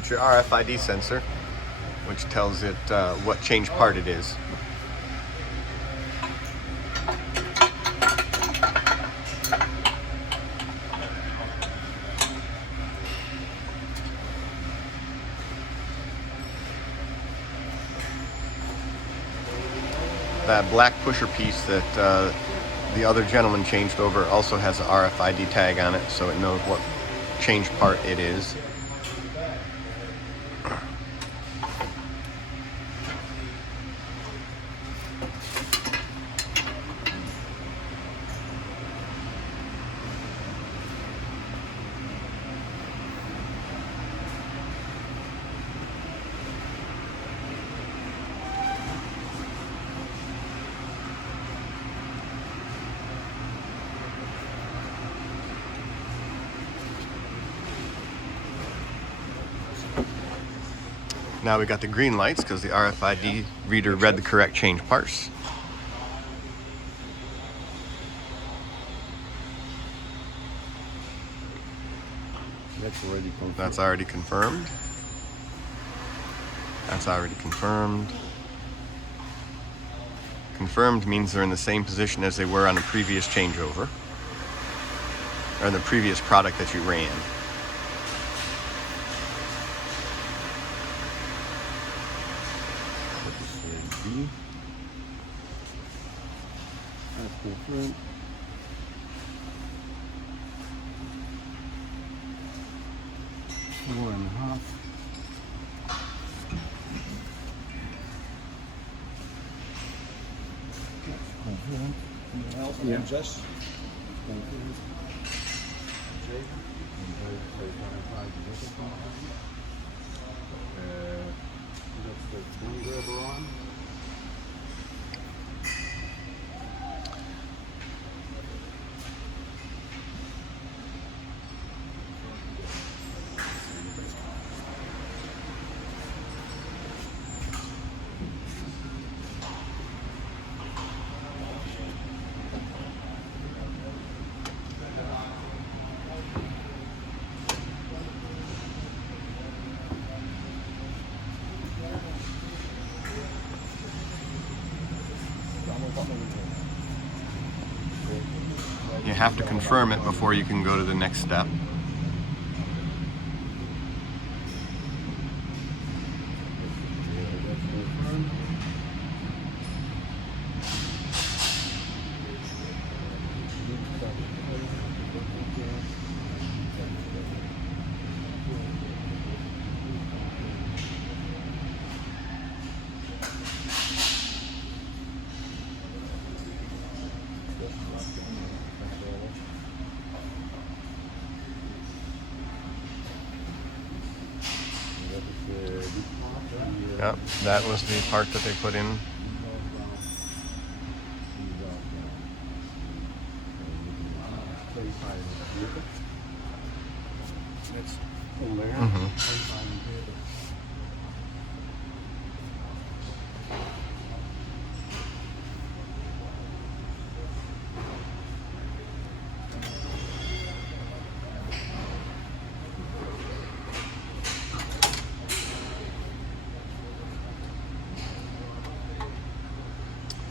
That's your RFID sensor, which tells it what change part it is. That black pusher piece that the other gentleman changed over also has an RFID tag on it, so it knows what change part it is. Now we got the green lights because the RFID reader read the correct change parts. That's already confirmed. That's already confirmed. That's already confirmed. Confirmed means they're in the same position as they were on the previous changeover, or the previous product that you ran. That's confirmed. Four and a half. That's confirmed. Ja. En 6. Confirmed. 7. That's the WrapAround. You have to confirm it before you can go to the next step. Yep, that was the part that they put in. That's on there.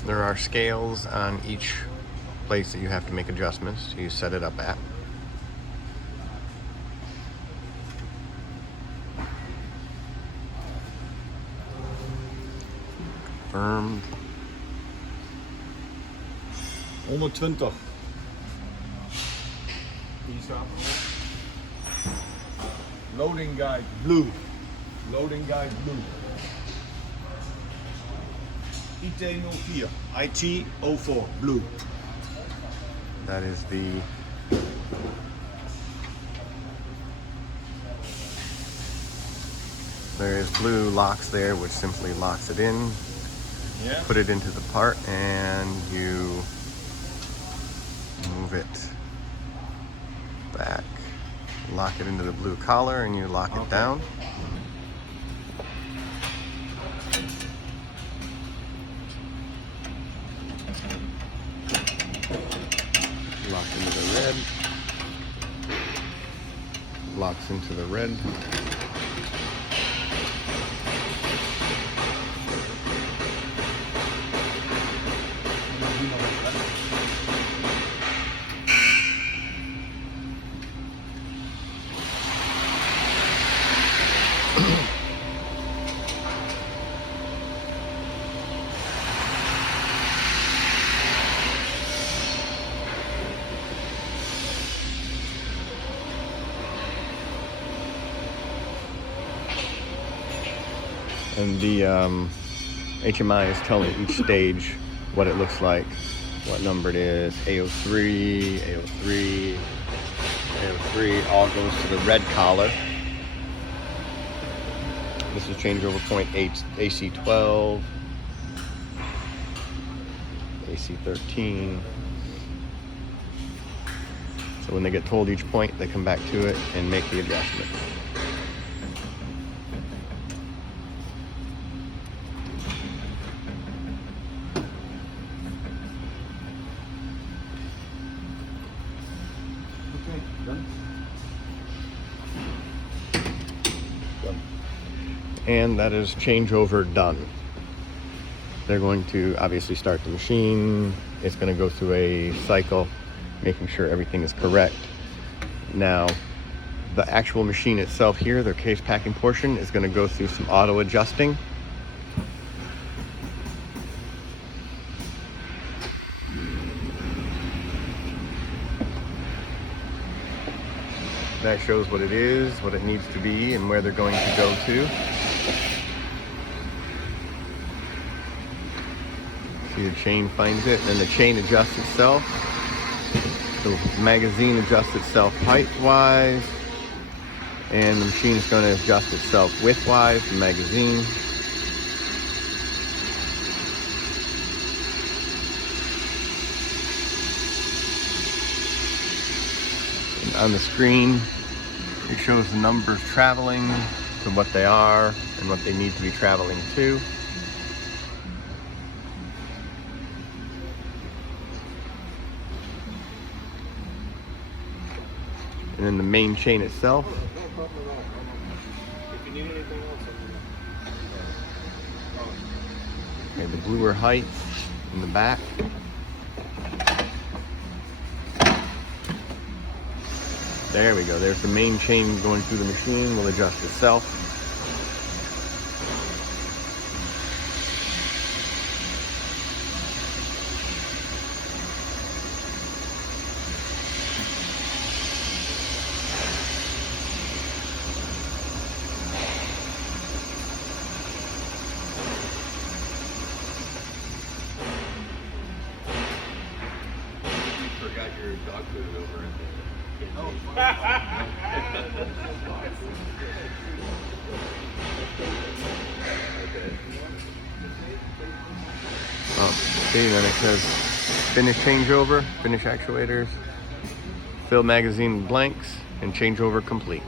There are scales on each place that you have to make adjustments to set it up at. Confirmed. 120. Die staat erop. Loading guide blue. Loading guide blue. IT04. IT04 blue. That is the there is blue locks there, which simply locks it in. Yeah. Put it into the part and you move it back. Lock it into the blue collar and you lock it down. Locked into the red. Locks into the red. And the HMI is telling each stage what it looks like, what number it is. A03, A03, A03 all goes to the red collar. This is changeover point 8, AC12, AC13. So when they get told each point, they come back to it and make the adjustment. Okay, done. And that is changeover done. They're going to obviously start the machine. It's going to go through a cycle, making sure everything is correct. Now, the actual machine itself here, their case packing portion, is going to go through some auto adjusting. That shows what it is, what it needs to be, and where they're going to go to. See, the chain finds it, and then the chain adjusts itself. The magazine adjusts itself height-wise, and the machine is going to adjust itself width-wise, the magazine. And on the screen, it shows the numbers traveling to what they are and what they need to be traveling to. And then the main chain itself. If you need anything else, Okay, the bluer heights in the back. There we go. There's the main chain going through the machine. Will adjust itself. Forgot your dog food over at the see, then it says finish changeover, finish actuators, fill magazine with blanks, and changeover complete.